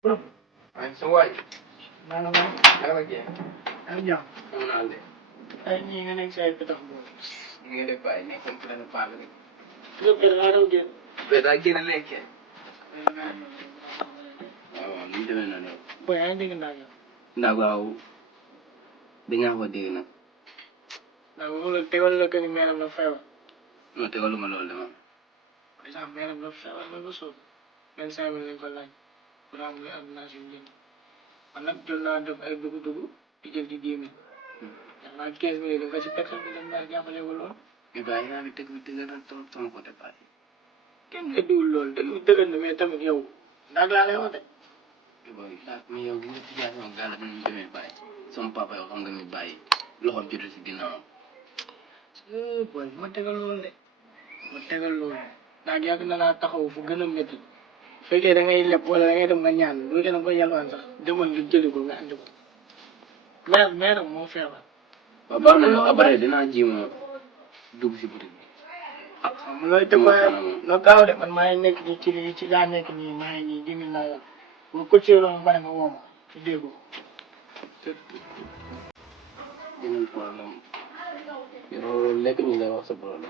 Ay, sa waay. Naka ba? Nakalagyan. Ano dyan? Ang nali. Ay, hindi nga nag-side pa ako. Nga rin pa, ini kung pala ng pala. Pero araw din. Pero lagi na leke. Oo, hindi na na. Boy, ano din nga nagay? Nagaw. Di nga ako di na. Nagugulag, tiwala lang ka ni Meron ng Fewa. Mati ko lumalola mo. Isa, Meron ng Fewa na gusto. Yan sa amin lang pala. Kurang mo ang nasin din. Anak dyan na dap ay dugo-dugo. Ijal di dimin. Yang nag-kes mo yun. Kasi peksa mo lang nagaya pala wala. Iba yun, mitig-mitigan ng tong ko tayo. Kaya nga dulol. Dagdagan na may tamang yaw. Naglalay ako tayo. Iba yun, lahat may yung ginitigan mo galat ng dumi bay. Sumpa pa yung hanggang may bay. Lohab dito sa ginawa. Boy, matagal lool eh. Matagal lool. Nagya ka na lahat ako. Huwag ganun meto. Fekkee da ngay lepp wala da ngay dem nga ñaan bu gëna ko yalwaan sax demal nga jëli ko nga andi ko mer moo feebar Baba na après dinaa jima dugg si boutique bi. xam nga te ma no gaaw de man maa ngi nekk ci gaa nekk nii maa ngi nii 10 000 laa yor bu ko ci loon ba nga woo ma ci déggu Yeneen problème. Yow lekk ñu lay wax sa problème.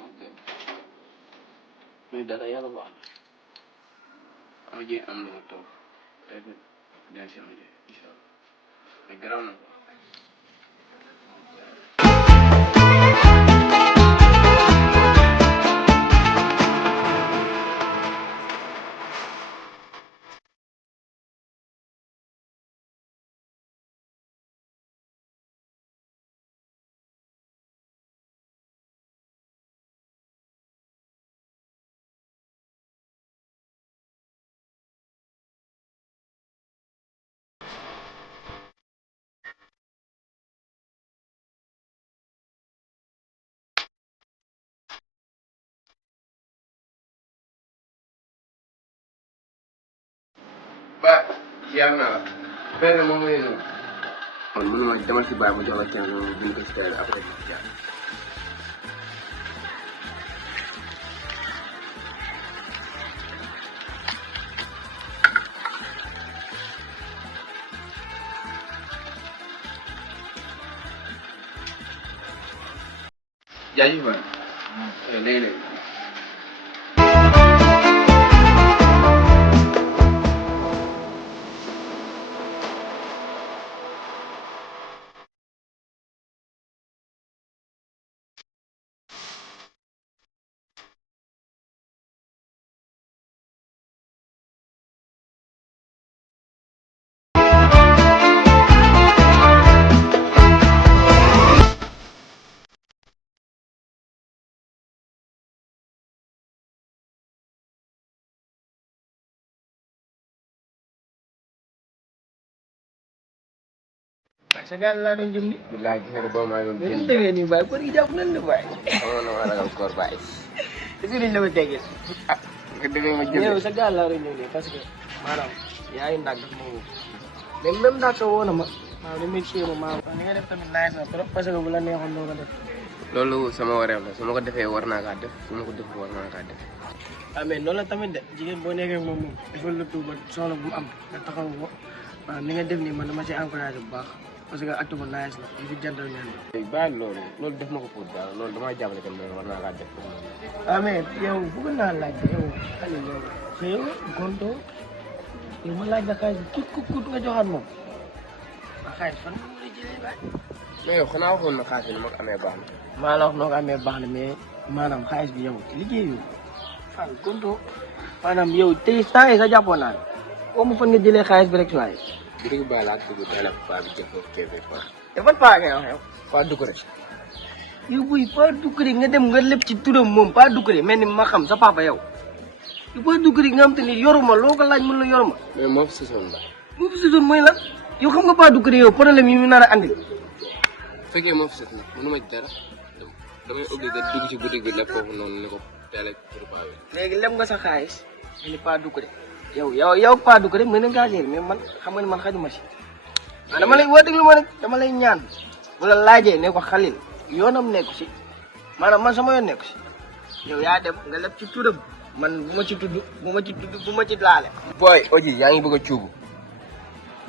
Mais dara yàlla baax na. Am ji am lu ma toog. Tey de dina si am ji incha allah. Mais garaaw na ko. Ba, siyaar naa la. Benn moom lay nuyu. Man mënuma demal si baay ma jox la kenn moom bind ko si teel après ma jaar. Jaajëf waay. Léegi-léegi. sa gal laa doon jëm ni Bilaay gis nga ne boobu maa ngi doon mais génn. dëgg nii baay kon gi jàpp nañ la baay Xamoon na ma ragal koor baay. est-ce que dañ la ma teggee Ah, nga dëgg ma jël. yow sa gal laa doon ñëw nii parce que maanaam yaa ngi ndaag daf ma woo mais même ndaag sa woo na ma waaw li muy ciyee ma maa ni nga def tamit nice na trop parce que bu la neexoon doo ko def Loolu sama wareef la su ma ko defee war naa kaa def su ma ko defee war naa kaa def. ah mais noonu la tamit de jigéen boo nekkee moom moom defal la tuuba soxla bu mu am nga taxaw ko waaw ni nga def nii man dama ci encouragé bu baax parce que acte bu nice la li fi jantal ñaan Léegi bàyyi loolu def ma ko pour dara loolu damaa jàppale que war naa kaa def pour moom. ah mais yow bëgg naa laaj yow xale yow xëyoo gontoo yow ma laaj la xaalis bi kut nga joxaat moom waa xaalis fan nga mën a jëlee laaj Mais yow xanaa waxoon na xaalis bi ni ma ko amee baax na. maa la wax noo ko amee baax na mais maanaam xaalis bi yow liggéeyu fan gontoo maanaam yow tey saa yi sa jàppoon naa boo ma fan nga jëlee xaalis bi rek waaye Birig Ba laa dugg teel a paa bi jox ko Kébé quoi. te ban paa ngay wax yow Paa dugg rek. yow buy Paa Doucouré nga dem nga lépp ci turam moom Paa Doucouré mel ni ma xam sa papa yow yow Paa Doucouré nga xam te ni yoruma loo ko laaj mën la yoruma Mais moo fi saison la. moo fi si doon mooy lan yow xam nga Paa Doucouré yow problème yi mu nar a andi Bu fekkee moo fi saison mënu ma ci dara damay obligé dugg ci boutique bi lépp foofu noonu ni ko teel a pour paa bi. léegi lem nga sa xaalis nga ni Paa Doucouré yow Paa Doucouré mën na ngaa gérer mais man xam nga ni man xajuma si ah dama lay woo déglu ma rek dama lay ñaan wala laajee ne ko xalil yoonam nekku si maanaam man sama yoon nekku si yow yaa dem nga leb ci turam man bu ma ci tudd bu ma ci laale Boy Oji yaa ngi bëgg a cuubu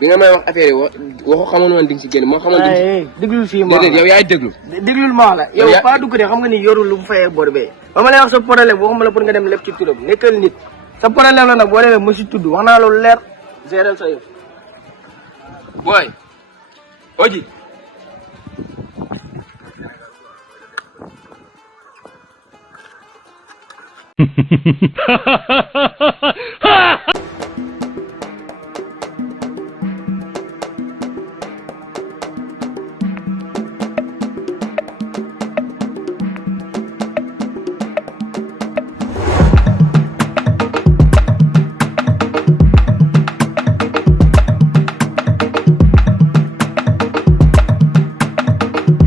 bi nga may wax affaire yi waxu xamoon woon di nga si génn moo xamoon di nga si. déglul fii ma déedéet yow yaay déglu. déglul ma wax la yow Paa Doucouré xam nga ni yorul lu mu fayee bor bee. ba ma lay wax sa problème waxuma la pour nga dem lépp ci turam nekkal nit sa problème la nag boo demee mu si tudd wax naa loolu leer gérer sa yëf. booy. Oji.